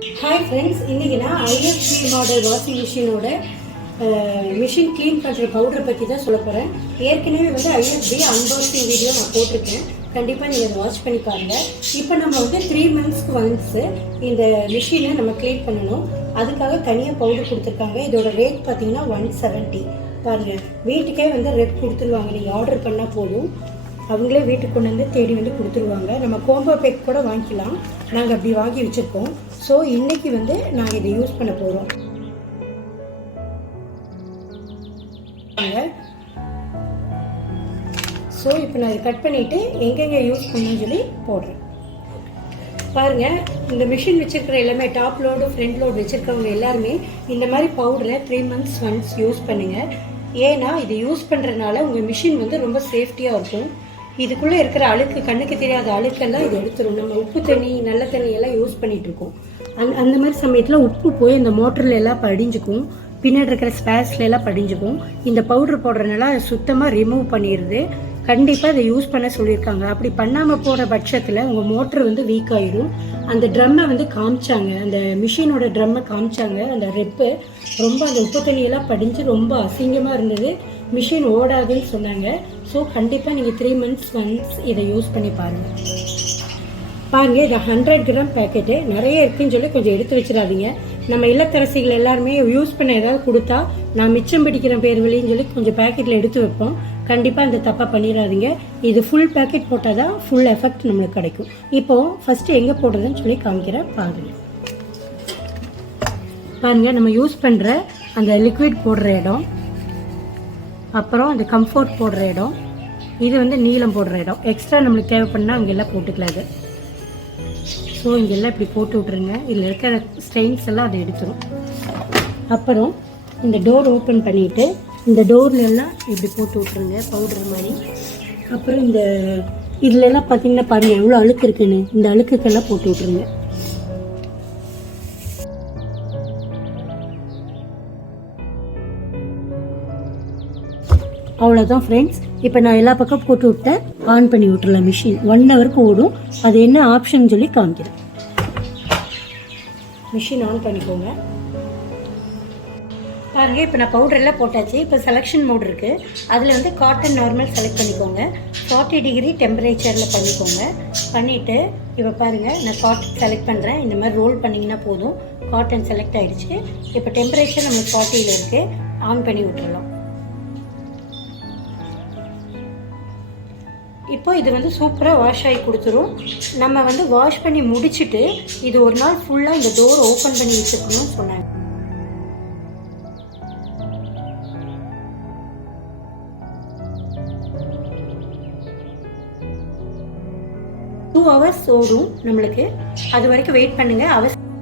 Hi friends, இன்னைக்கு நான் IFB model washing மிஷினோட மிஷின் க்ளீன் பண்ணுற பவுடர் பற்றி தான் சொல்ல போகிறேன். ஏற்கனவே வந்து IFB அன்பாக்சிங் வீடியோ நான் போட்டிருக்கேன். கண்டிப்பாக நீங்கள் அதை வாட்ச் பண்ணி பாருங்கள். இப்போ நம்ம வந்து 3 monthsக்கு ஒன்ஸு இந்த மிஷினை நம்ம க்ளீன் பண்ணணும். அதுக்காக தனியாக பவுடர் கொடுத்துருக்காங்க. இதோட ரேட் பார்த்தீங்கன்னா 170. பாருங்கள், வீட்டுக்கே வந்து ரெப் கொடுத்துருவாங்க. நீங்கள் ஆர்டர் பண்ணால் போதும், அவங்களே வீட்டுக்கு கொண்டு வந்து தேடி வந்து கொடுத்துருவாங்க. நம்ம கோம்போ பேக் கூட வாங்கிக்கலாம். நாங்கள் அப்படி வாங்கி வச்சுருக்கோம். ஸோ இன்றைக்கி வந்து நாங்கள் இதை யூஸ் பண்ண போகிறோம். ஸோ இப்போ நான் இதை கட் பண்ணிவிட்டு எங்கெங்கே யூஸ் பண்ணணும்னு சொல்லி போடுறேன். பாருங்கள், இந்த மிஷின் வச்சுருக்கிற எல்லாமே டாப் லோடு ஃப்ரண்ட் லோடு வச்சுருக்கவங்க எல்லாருமே இந்த மாதிரி பவுடரை 3 months ஒன்ஸ் யூஸ் பண்ணுங்கள். ஏன்னா இது யூஸ் பண்ணுறதுனால உங்கள் மிஷின் வந்து ரொம்ப சேஃப்டியாக இருக்கும். இதுக்குள்ளே இருக்கிற அழுக்கு, கண்ணுக்கு தெரியாத அழுக்கெல்லாம் இது எடுத்துரும். நம்ம உப்பு தண்ணி நல்ல தண்ணி எல்லாம் யூஸ் பண்ணிகிட்ருக்கோம். அந்த மாதிரி சமயத்தில் உப்பு போய் இந்த மோட்டரில் எல்லாம் படிஞ்சுக்கும், பின்னாடி இருக்கிற ஸ்பேஸ்ல எல்லாம் படிஞ்சுக்கும். இந்த பவுடர் போடுறதுனால அதை சுத்தமாக ரிமூவ் பண்ணிடுது. கண்டிப்பாக இதை யூஸ் பண்ண சொல்லியிருக்காங்க. அப்படி பண்ணாமல் போகிற பட்சத்தில் உங்கள் மோட்ரு வந்து வீக் ஆகிடும். அந்த ட்ரம்மை வந்து காமிச்சாங்க, அந்த மிஷினோட ட்ரம்மை காமிச்சாங்க. அந்த ரெப்பு ரொம்ப அந்த உப்பு தண்ணியெல்லாம் படிஞ்சு ரொம்ப அசிங்கமாக இருந்தது. மிஷின் ஓடாதுன்னு சொன்னாங்க. ஸோ கண்டிப்பாக நீங்கள் 3 months ஒன்ஸ் இதை யூஸ் பண்ணி பாருங்கள். பாருங்கள், இது 100 gram பேக்கெட்டு நிறைய இருக்குன்னு சொல்லி கொஞ்சம் எடுத்து வச்சிடாதீங்க. நம்ம இல்லத்தரசிகள் எல்லாருமே யூஸ் பண்ண ஏதாவது கொடுத்தா நான் மிச்சம் பிடிக்கிற பேர் வழின்னு சொல்லி கொஞ்சம் பேக்கெட்டில் எடுத்து வைப்போம். கண்டிப்பாக இந்த தப்பாக பண்ணிடாதீங்க. இது ஃபுல் பேக்கெட் போட்டால் தான் ஃபுல் எஃபெக்ட் நம்மளுக்கு கிடைக்கும். இப்போது ஃபஸ்ட்டு எங்கே போடுறதுன்னு சொல்லி காமிக்கிறேன் பாருங்கள். பாருங்கள், நம்ம யூஸ் பண்ணுற அந்த லிக்விட் போடுற இடம், அப்புறம் அந்த கம்ஃபர்ட் போடுற இடம், இது வந்து நீளம் போடுற இடம். எக்ஸ்ட்ரா நம்மளுக்கு தேவைப்படனா அங்கெல்லாம் போட்டுக்கலாம். இது ஸோ இங்கெல்லாம் இப்படி போட்டு விட்ருங்க. இதில் இருக்கிற ஸ்டெயின்ஸ் எல்லாம் அதை எடுத்துரும். அப்புறம் இந்த டோர் ஓப்பன் பண்ணிவிட்டு இந்த டோர்லெல்லாம் இப்படி போட்டு விட்ருங்க பவுடர் மாதிரி. அப்புறம் இந்த இதுலலாம் பார்த்தீங்கன்னா பாருங்கள் எவ்வளோ அழுக்கு இருக்குன்னு, இந்த அழுக்குக்கெல்லாம் போட்டு விட்ருங்க. அவ்வளோதான் ஃப்ரெண்ட்ஸ். இப்போ நான் எல்லா பக்கம் போட்டு விட்டேன். ஆன் பண்ணி விட்டுறலாம். மிஷின் 1 hourக்கு ஓடும். அது என்ன ஆப்ஷன் சொல்லி காமிக்கிறேன். மிஷின் ஆன் பண்ணிக்கோங்க. பாருங்கள், இப்போ நான் பவுடர் எல்லாம் போட்டாச்சு. இப்போ செலெக்ஷன் மோட் இருக்குது. அதில் வந்து காட்டன் நார்மல் செலக்ட் பண்ணிக்கோங்க. 40 degree டெம்பரேச்சரில் பண்ணிக்கோங்க. பண்ணிவிட்டு இப்போ பாருங்கள், நான் காட்டன் செலக்ட் பண்ணுறேன். இந்த மாதிரி ரோல் பண்ணிங்கன்னா போதும். காட்டன் செலக்ட் ஆகிடுச்சு. இப்போ டெம்பரேச்சர் நம்மளுக்கு 40 இருக்குது. ஆன் பண்ணி விட்டுறலாம். இப்போ இது வந்து சூப்பராக வாஷ் ஆகி கொடுத்துரும். நம்ம வந்து வாஷ் பண்ணி முடிச்சுட்டு இது ஒரு நாள் ஃபுல்லாக இந்த டோர் ஓப்பன் பண்ணி வச்சுக்கணும்னு சொன்னாங்க. டூ hours ஓடும் நம்மளுக்கு. அது வரைக்கும் வெயிட் பண்ணுங்கள். அவசியம்